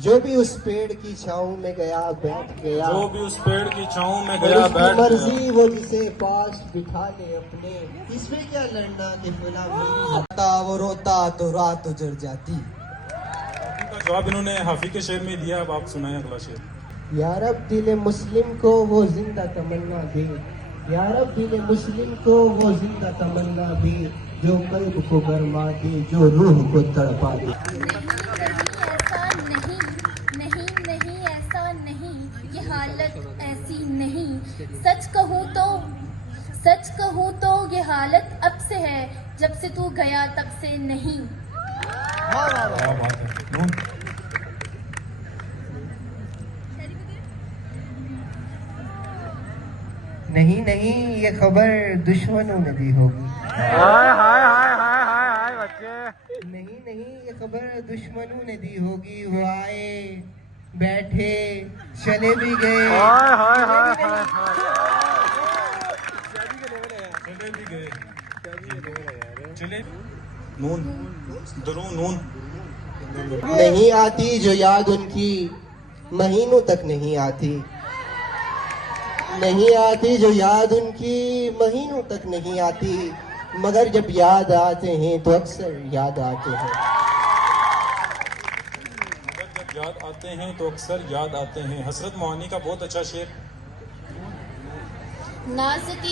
जो भी उस पेड़ की छाँव में गया बैठ गया, जो भी उस पेड़ की छाँव में और गया उसकी बैठ मर्जी गया। वो जिसे पास बिठा ले अपने, इसमें क्या लड़ना कि फला होता वो रोता तो रात उजड़ जाती। उनका जवाब इन्होंने हाफी के शेर में दिया। अब आप सुनाएं अगला शेर। या रब दिल मुस्लिम को वो जिंदा तमन्ना दे, या रब दिल मुस्लिम को वो जिंदा तमन्ना दे, जो कल्ब को गरमा दे, जो रूह को तड़पा दे। नहीं ऐसा नहीं, ये हालत ऐसी नहीं। सच कहूँ तो ये हालत अब से है, जब से तू गया तब से नहीं। क्या बात है। नून। नहीं ये खबर दुश्मनों ने दी होगी। हाय हाय हाय हाय हाय हाय बच्चे। नहीं ये खबर दुश्मनों ने दी होगी। वो आए बैठे चले भी गए। हाय हाय हाय हाय चले भी गए। चले। नून। दरू नून। नहीं आती जो याद उनकी महीनों तक नहीं आती, नहीं आती जो याद उनकी महीनों तक नहीं आती, मगर जब याद आते हैं तो अक्सर याद आते हैं। जब याद आते हैं तो अक्सर याद आते हैं। हसरत मोहानी का बहुत अच्छा शेर। नाज़ की